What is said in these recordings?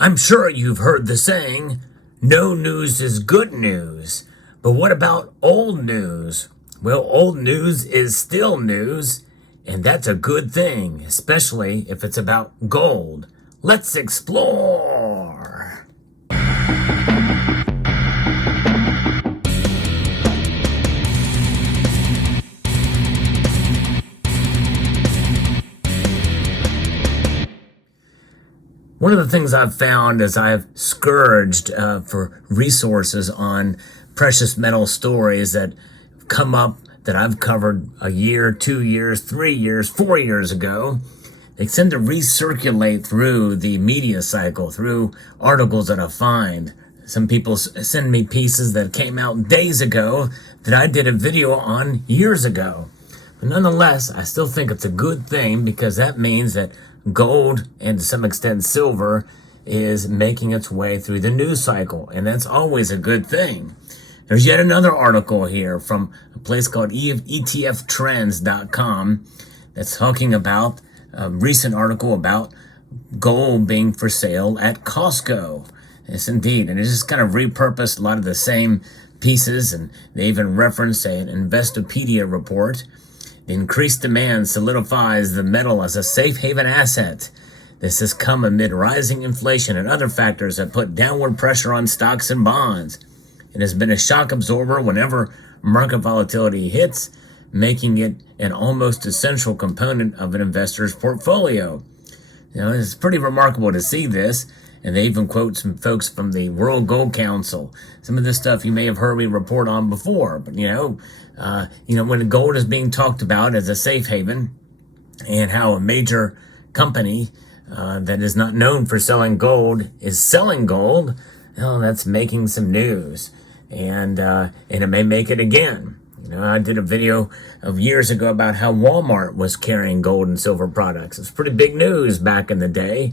I'm sure you've heard the saying, no news is good news. But what about old news? Well, old news is still news, and that's a good thing, especially if it's about gold. Let's explore. One of the things I've found as I've scourged for resources on precious metal stories that come up that I've covered a year, 2 years, 3 years, 4 years ago, they tend to recirculate through the media cycle, through articles that I find. Some people send me pieces that came out days ago that I did a video on years ago. But nonetheless, I still think it's a good thing because that means that gold and to some extent silver is making its way through the news cycle, and that's always a good thing. There's yet another article here from a place called ETFtrends.com that's talking about a recent article about gold being for sale at Costco. Yes, indeed. And it just kind of repurposed a lot of the same pieces, and they even reference an Investopedia report. The increased demand solidifies the metal as a safe haven asset. This has come amid rising inflation and other factors that put downward pressure on stocks and bonds. It has been a shock absorber whenever market volatility hits, making it an almost essential component of an investor's portfolio. You know, it's pretty remarkable to see this, and they even quote some folks from the World Gold Council. Some of this stuff you may have heard me report on before, but when gold is being talked about as a safe haven, and how a major company that is not known for selling gold is selling gold, well, that's making some news, and it may make it again. I did a video of years ago about how Walmart was carrying gold and silver products. It's pretty big news back in the day.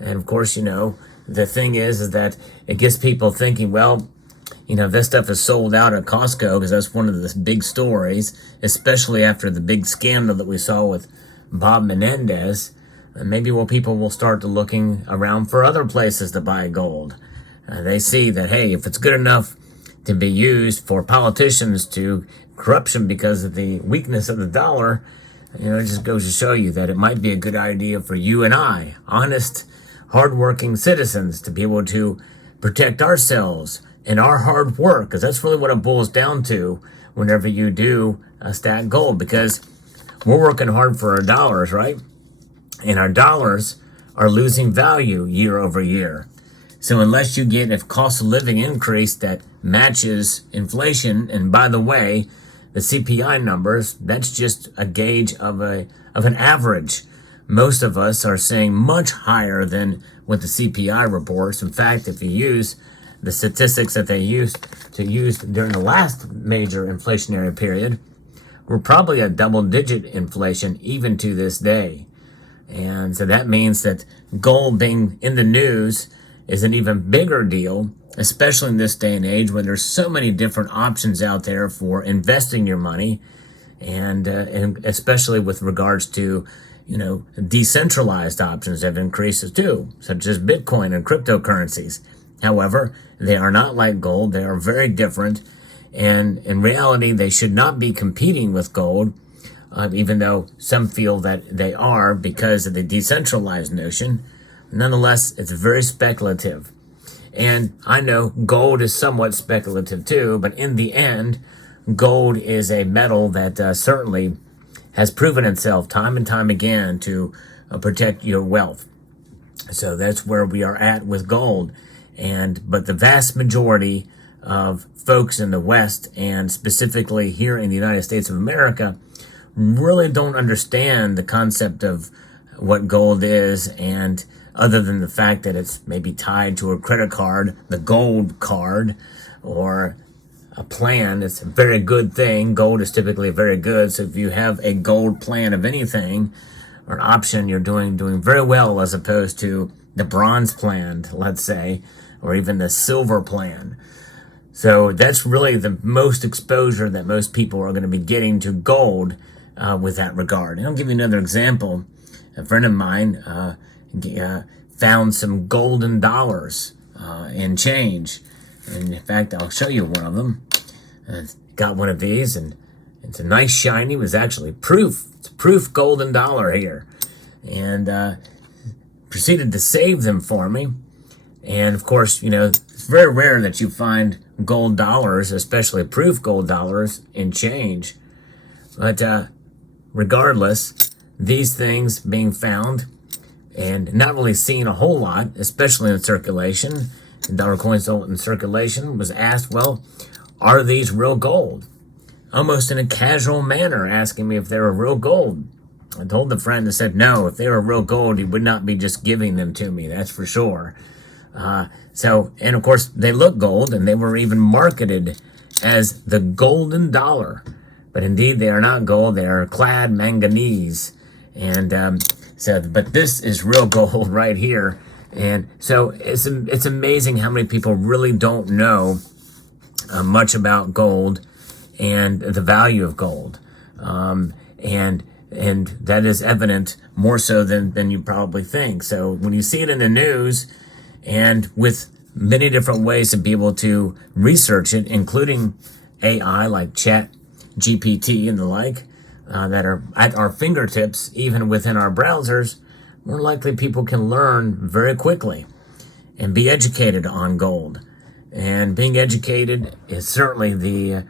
And of course, the thing is that it gets people thinking, well, this stuff is sold out at Costco because that's one of the big stories, especially after the big scandal that we saw with Bob Menendez. And maybe people will start to looking around for other places to buy gold. They see that, hey, if it's good enough to be used for politicians to corruption because of the weakness of the dollar, it just goes to show you that it might be a good idea for you and I, honest, hardworking citizens, to be able to protect ourselves and our hard work, because that's really what it boils down to whenever you do stack gold, because we're working hard for our dollars, right? And our dollars are losing value year over year. So unless you get a cost of living increase that matches inflation, and by the way, the CPI numbers, that's just a gauge of an average. Most of us are seeing much higher than what the CPI reports. In fact, if you use the statistics that they used to use during the last major inflationary period, we're probably at double-digit inflation even to this day. And so that means that gold being in the news is an even bigger deal, especially in this day and age when there's so many different options out there for investing your money, and especially with regards to decentralized options have increased too, such as Bitcoin and cryptocurrencies. However, they are not like gold. They are very different, and in reality, they should not be competing with gold, even though some feel that they are because of the decentralized notion. Nonetheless, it's very speculative. And I know gold is somewhat speculative too, but in the end, gold is a metal that certainly has proven itself time and time again to protect your wealth. So that's where we are at with gold. But the vast majority of folks in the West, and specifically here in the United States of America, really don't understand the concept of what gold is, and other than the fact that it's maybe tied to a credit card, the gold card, or a plan, it's a very good thing. Gold is typically very good. So if you have a gold plan of anything or an option, you're doing very well, as opposed to the bronze plan, let's say, or even the silver plan. So that's really the most exposure that most people are going to be getting to gold with that regard. And I'll give you another example. A friend of mine found some golden dollars in change. And in fact, I'll show you one of them. Got one of these, and it's a nice shiny. It was actually proof. It's a proof golden dollar here. And proceeded to save them for me. And of course, you know, it's very rare that you find gold dollars, especially proof gold dollars, in change. But regardless, these things being found and not really seen a whole lot, especially in circulation, the dollar coins in circulation, was asked, well, are these real gold? Almost in a casual manner, asking me if they were real gold. I told the friend that said, no, if they were real gold, he would not be just giving them to me, that's for sure. And of course, they look gold, and they were even marketed as the golden dollar. But indeed, they are not gold, they are clad manganese. And but this is real gold right here. And so it's amazing how many people really don't know much about gold and the value of gold. And that is evident more so than you probably think. So when you see it in the news, and with many different ways to be able to research it, including AI like Chat GPT and the like, that are at our fingertips, even within our browsers, more likely people can learn very quickly and be educated on gold. And being educated is certainly the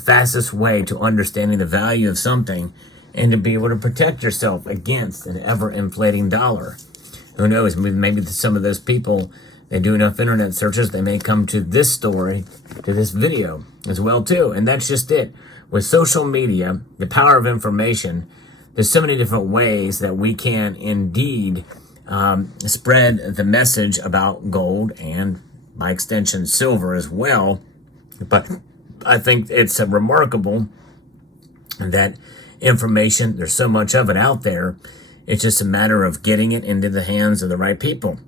fastest way to understanding the value of something and to be able to protect yourself against an ever-inflating dollar. Who knows, maybe some of those people, they do enough internet searches, they may come to this story, to this video as well too. And that's just it. With social media, the power of information, there's so many different ways that we can indeed spread the message about gold and by extension silver as well. But I think it's remarkable that information, there's so much of it out there. It's just a matter of getting it into the hands of the right people.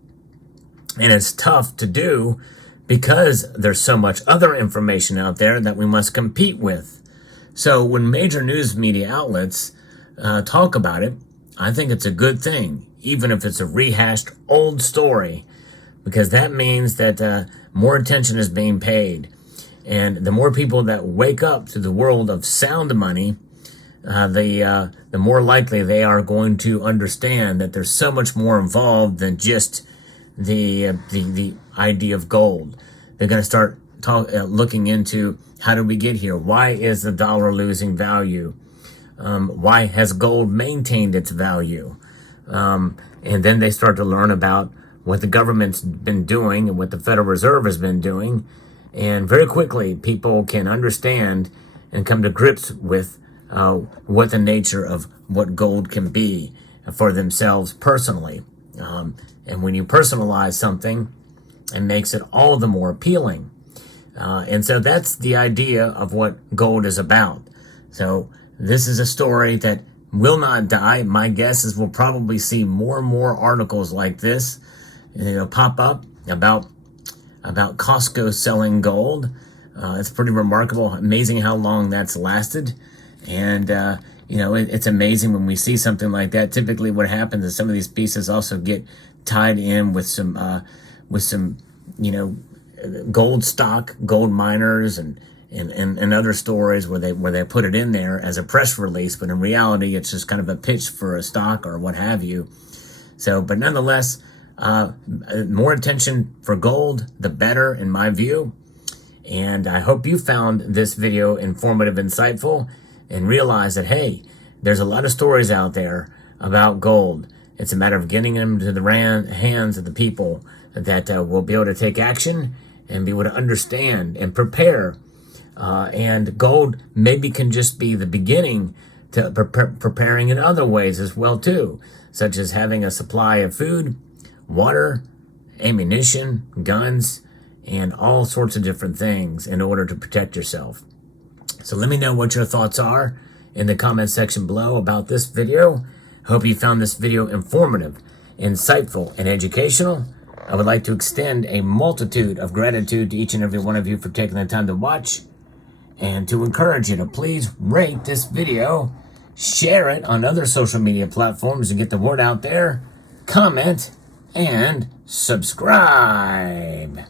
And it's tough to do because there's so much other information out there that we must compete with. So when major news media outlets talk about it, I think it's a good thing, even if it's a rehashed old story, because that means that more attention is being paid. And the more people that wake up to the world of sound money, the more likely they are going to understand that there's so much more involved than just the idea of gold. They're going to start looking into, how did we get here? Why is the dollar losing value? Why has gold maintained its value? And then they start to learn about what the government's been doing and what the Federal Reserve has been doing. And very quickly, people can understand and come to grips with what the nature of what gold can be for themselves personally. And when you personalize something, it makes it all the more appealing. And so that's the idea of what gold is about. So this is a story that will not die. My guess is we'll probably see more and more articles like this, pop up about Costco selling gold. It's pretty remarkable, amazing how long that's lasted. And, it's amazing when we see something like that. Typically what happens is some of these pieces also get tied in with some gold stock, gold miners, and other stories where they put it in there as a press release, but in reality, it's just kind of a pitch for a stock or what have you. So, but nonetheless, more attention for gold, the better, in my view. And I hope you found this video informative, insightful, and realize that, hey, there's a lot of stories out there about gold. It's a matter of getting them to the hands of the people that will be able to take action and be able to understand and prepare. And gold maybe can just be the beginning to preparing in other ways as well too, such as having a supply of food, water, ammunition, guns, and all sorts of different things in order to protect yourself. So let me know what your thoughts are in the comment section below about this video. Hope you found this video informative, insightful, and educational. I would like to extend a multitude of gratitude to each and every one of you for taking the time to watch, and to encourage you to please rate this video, share it on other social media platforms to get the word out there, comment, and subscribe.